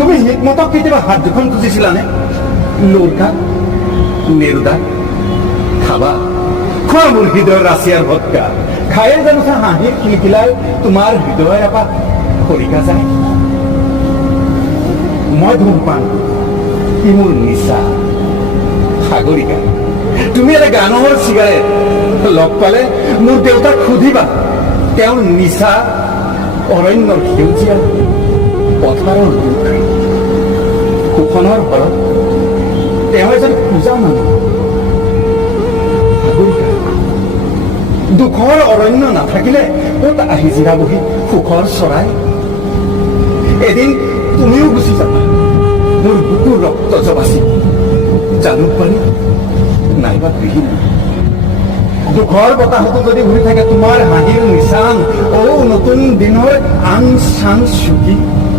তুমি হিকমতক কেতিয়াবা হাত দুখন খুজিছিলানে? লুৰকা নেৰুদা খাবা, খোৱা মোৰ হৃদয়ৰ ৰাছিয়াৰ ভটকা। খায়ে জানোচা হাঁহিৰ খিলখিলাই তোমাৰ হৃদয় এপাত খৰিকা যায়। মই ধূমপান, ই মোৰ নিচা। সাগৰিকা, তুমি এটা গানৰ চিগাৰেট। লগ পালে মোৰ দেউতাক সুধিবা, তেওঁৰ নিচা অৰণ্যৰ সেউজীয়া পথাৰৰ দুখ, শোষণৰ ঘৰত তেওঁ এজন পূজা মানুহ। সাগৰিকা, দুখৰ অৰণ্য নাথাকিলে ক'ত আহি জিৰাবহি সুখৰ চৰাই? এদিন তুমিও গুচি যাবা মোৰ বুকুৰ ৰক্ত জবাচি, জালুকবাৰী নাইবা গৃহিণী। দুখৰ বতাহতো যদি ঘূৰি থাকে তোমাৰ হাঁহিৰ নিচান, নতুন দিনৰ আন চান চুকি।